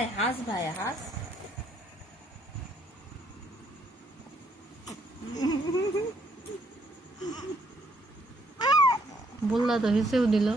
ভাই হাস, ভাই হাস। বললা তো, হেসেও দিল।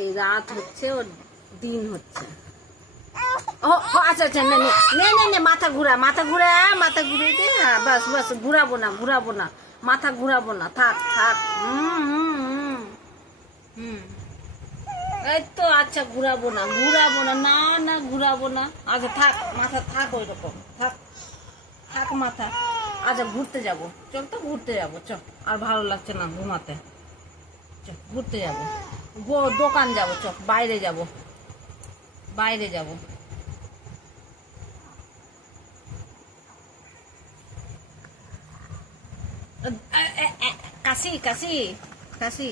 এই রাত হচ্ছে, ওর দিন হচ্ছে। ও আচ্ছা আচ্ছা, নে নে নে নে নে, মাথা ঘুরা, মাথা ঘুরা, মাথা ঘুরে দে। হ্যাঁ বাস বাস, ঘুরাবো না, ঘুরাবো না, মাথা ঘুরাবো না, থাক থাক। হুম। এই তো, আচ্ছা ঘুরাবো না, ঘুরাবো না, না না ঘুরাবো না। আচ্ছা থাক, মাথা থাক ওই রকম, থাক থাক মাথা। আচ্ছা ঘুরতে যাব, চল তো ঘুরতে যাবো, চল। আর ভালো লাগছে না ঘুমাতে, চল ঘুরতে যাবো। দোকান যাবো, চল বাইরে যাব, বাইরে যাব। কাশি কাশি কাশি।